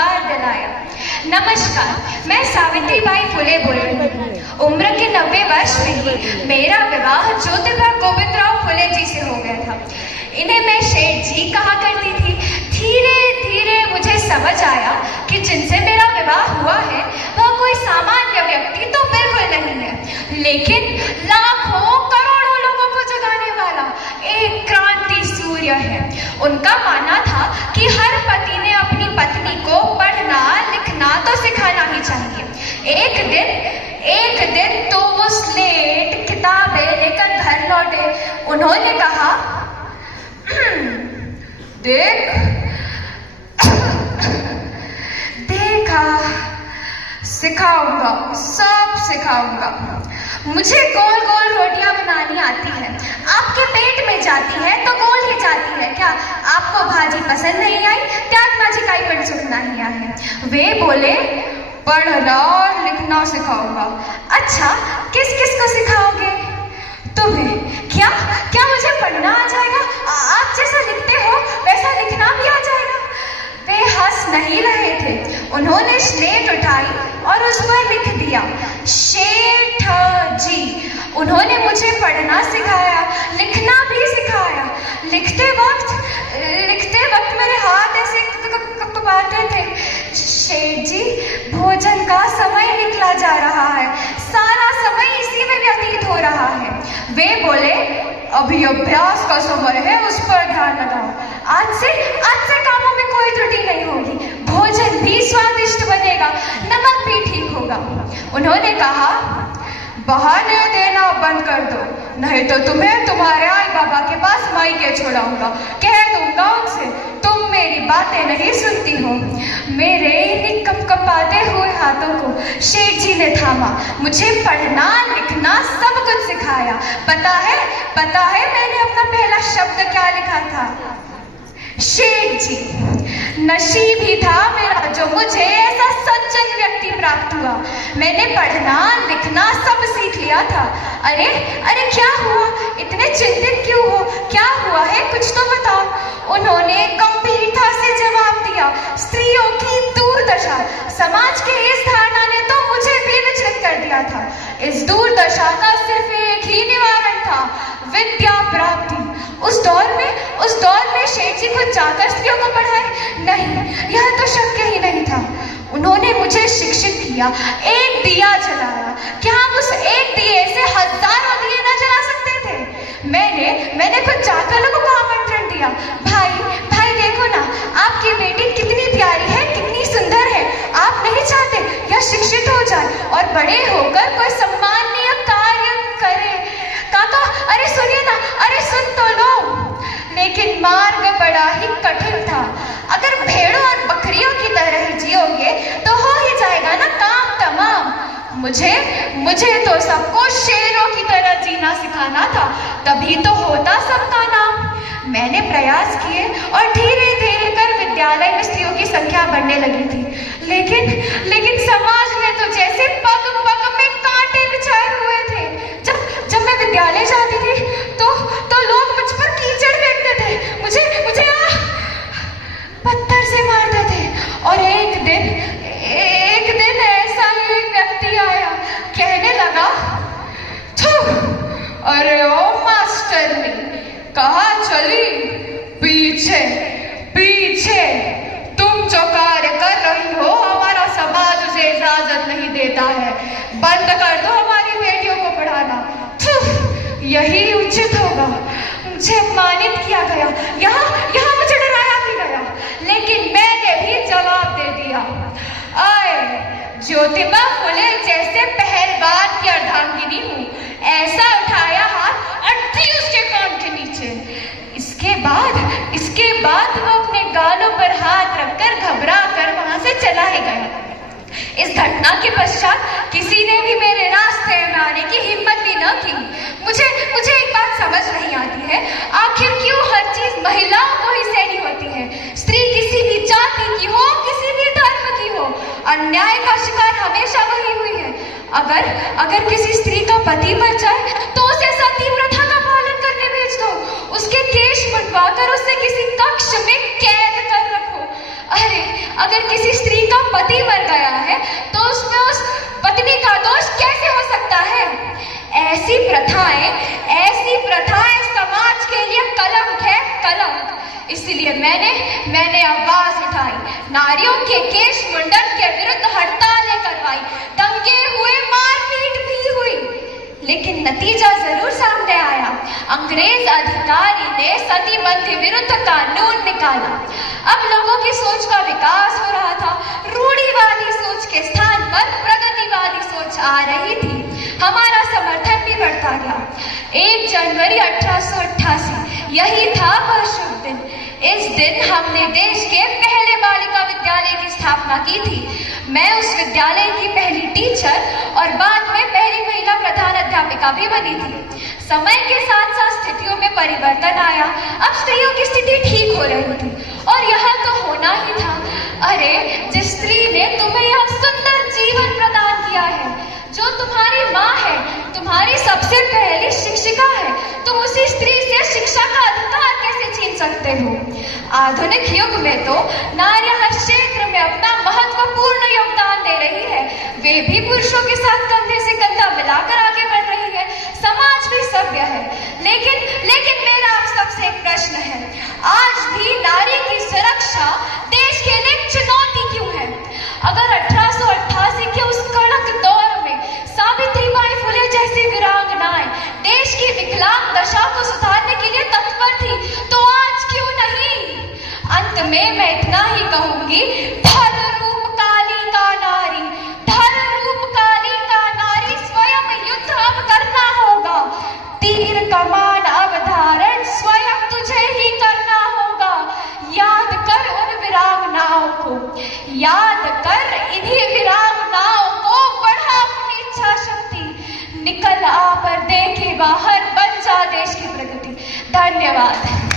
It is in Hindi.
अधिकार दिलाया। नमस्कार, मैं सावित्रीबाई फुले बोल रही हूँ। उम्र के 90 वर्ष में ही मेरा विवाह ज्योतिबा गोविंदराव फुले जी से हो गया था। इन्हें मैं शेठ जी कहा करती थी। धीरे धीरे मुझे समझ आया कि जिनसे मेरा विवाह हुआ है वह कोई सामान्य व्यक्ति तो बिल्कुल नहीं है, लेकिन लाखों करोड़ों लोगों को जगाने वाला एक क्रांति सूर्य है। उनका मानना था कि हर पति ने अपनी पत्नी को पढ़ना लिखना तो सिखाना ही चाहिए। एक दिन तो वो स्लेट किताबें लेकर घर लौटे। उन्होंने कहा, देखा, सिखाऊंगा, सब सिखाऊंगा। मुझे गोल गोल रोटियां बनानी आती है। आपके पेट में जाती है तो गोल ही जाती है क्या? आपको भाजी पसंद नहीं आई? त्याग माझी काही पण सुख नहीं आहे। वे बोले, पढ़ना और लिखना सिखाऊंगा। अच्छा, किस किस को सिखाओगे? तुम्हें। क्या मुझे पढ़ना आ जाएगा? आप जैसा लिखते हो वैसा लिखना भी आ जाएगा? वे हंस नहीं रहे थे। उन्होंने स्लेट उठाई और उस पर लिख दिया, शेठ जी। उन्होंने मुझे पढ़ना सिखाया, लिखना भी सिखाया। लिखते वक्त मेरे हाथ ऐसे कँपाते थे। शेठ जी, भोजन का समय निकला जा रहा है, सारा समय इसी में व्यतीत हो रहा है। वे बोले, अभी अभ्यास का समय है, उस पर ध्यान लगाओ। आज से कामों में कोई त्रुटि नहीं होगी। भोजन भी स्वादिष्ट बनेगा, नमक भी ठीक होगा। उन्होंने कहा, बहाने देना बंद कर दो, नहीं तो तुम्हें तुम्हारे आई बाबा के पास मायके छोड़ाऊंगा। कह दूंगा उनसे, तुम मेरी बातें नहीं सुनती हो। मेरे इन कँपाते हुए हाथों को शेठ जी ने थामा। मुझे पढ़ना लिखना सब कुछ सिखाया। पता है मैंने अपना पहला शब्द क्या लिखा था? शेठ जी। नसीब ही था मेरा जो मुझे ऐसा सज्जन व्यक्ति प्राप्त हुआ। मैंने पढ़ना लिखना सब सीख लिया था। अरे क्या हुआ? इतने चिंतित क्यों हो? क्या हुआ है? कुछ तो बताओ। उन्होंने गंभीरता से जवाब दिया, स्त्रियों की दुर्दशा। समाज के इस धारणा ने तो मुझे भी विचलित कर दिया था। इस दुर्दशा का सिर्फ एक ही निवारण था, विद्या प्राप्ति। उस दौर में शेठ जी खुद जाकर स्त्रियों को पढ़ाए? नहीं, यह तो शक्य ही नहीं था। उन्होंने मुझे शिक्षित किया, एक दिया जलाया। क्या हम उस एक दिए से हजारों दिए न जला सकते थे? मैंने खुद जाकर लोगों को आमंत्रण दिया। भाई देखो ना, आपकी बेटी कितनी प्यारी है, कितनी सुंदर है। आप नहीं चाहते यह शिक्षित हो जाए और बड़े होकर कोई सम्माननीय कार्य करे? काका, अरे सुनिए ना, अरे सुन तो लो। लेकिन मार्ग बड़ा ही कठिन था। अगर भेड़ों और बकरियों की तरह ही जियोगे तो हो ही जाएगा ना काम तमाम। मुझे तो सबको शेरों की तरह जीना सिखाना था, तभी तो होता सबका नाम। मैंने प्रयास किए और धीरे धीरे कर विद्यालय में स्त्रियों की संख्या बढ़ने लगी थी। लेकिन समाज ने तो जैसे पग में कांटे बिछाए हुए थे। जब मैं विद्यालय जाती थी तो लोग मुझ पर कीचड़ फेंकते थे, मुझे पत्थर से मारते थे। और एक दिन ऐसा ही एक व्यक्ति आया, कहने लगा, अरे ओ मास्टरनी, कहाँ चली? पीछे। तुम जो कार्य कर रही हो हमारा समाज उसे इजाजत नहीं देता है। बंद कर दो हमारी बेटियों को पढ़ाना। यही उचित होगा। मुझे अपमानित किया गया, यहाँ मुझे डराया भी गया, लेकिन मैंने भी जवाब दे दिया। आए, ज्योतिबा फुले जैसे पहलवान की अर्धांगिनी हूँ। ऐसा उठाया हाथ और दी उसके कान के नीचे। इसके बाद वो अपने गालों पर हाथ रखकर घबरा कर वहां से चला ही गया। इस घटना के पश्चात किसी ने भी मेरे रास्ते में आने की हिम्मत भी न की। मुझे एक बात समझ नहीं आती है, आखिर क्यों हर चीज महिलाओं को ही सहनी होती है? स्त्री किसी भी जाति की हो, किसी भी धर्म की हो, अन्याय का शिकार हमेशा वही हुई है। अगर किसी स्त्री का पति मर जाए तो उसे सती प्रथा का पालन करने भेज दो, उसके केश मुंडवाकर उसे किसी कक्ष में कैद कर रखो। अरे अगर किसी स्त्री इसलिए मैंने आवाज उठाई, नारियों के केश मुंडन के विरुद्ध हड़तालें करवाई, दंगे हुए, मारपीट भी हुई, लेकिन नतीजा जरूर सामने आया। अंग्रेज अधिकारी ने सतीबंदी विरुद्ध कानून निकाला। अब लोगों की सोच का विकास हो रहा था। रूढ़िवादी सोच के स्थान पर प्रगतिवादी सोच आ रही थी। हमारा समर्थन भी बढ़ता गया। 1 जनवरी 1888 यही था वह शुभ दिन। इस दिन हमने देश के पहले बालिका विद्यालय की स्थापना की थी। मैं उस विद्यालय की पहली टीचर और बाद में पहली महिला प्रधान अध्यापिका भी बनी थी। समय के साथ साथ स्थितियों में परिवर्तन आया। अब स्त्रियों की स्थिति ठीक हो रही थी और यह तो होना ही था। अरे, जिस स्त्री ने तुम्हें यह सुंदर जीवन प्रदान किया है, जो तुम्हारी माँ है, तुम्हारी सबसे पहली शिक्षिका है, तुम उसी स्त्री से शिक्षा का अधिकार कैसे छीन सकते हो? आधुनिक युग में तो नारियां हर क्षेत्र में अपना महत्वपूर्ण योगदान दे रही है। वे भी पुरुषों के साथ कंधे से कंधा मिलाकर आगे बढ़ रही है। समाज भी सभ्य है। लेकिन मेरा आप सबसे एक प्रश्न है, आज भी नारी की सुरक्षा देश के लिए चुनौती क्यों है? अगर 1888 के उस कड़क दौर में सावित्रीबाई फुले जैसी वीरांगनाएं देश की विकलांग दशा को सुधारने के लिए तत्पर थी, तो आज क्यों नहीं? अंत में मैं इतना ही कहूंगी, धर रूप काली का नारी, धर रूप काली का नारी, स्वयं युद्ध अब करना होगा। तीर कमान अवधारण स्वयं तुझे ही करना होगा। याद कर उन वीरांगनाओं को, याद कर इन्हीं वीरांगनाओं को, बढ़ा अपनी इच्छा शक्ति, निकल आ पर्दे के बाहर, बन जा देश की प्रगति। धन्यवाद।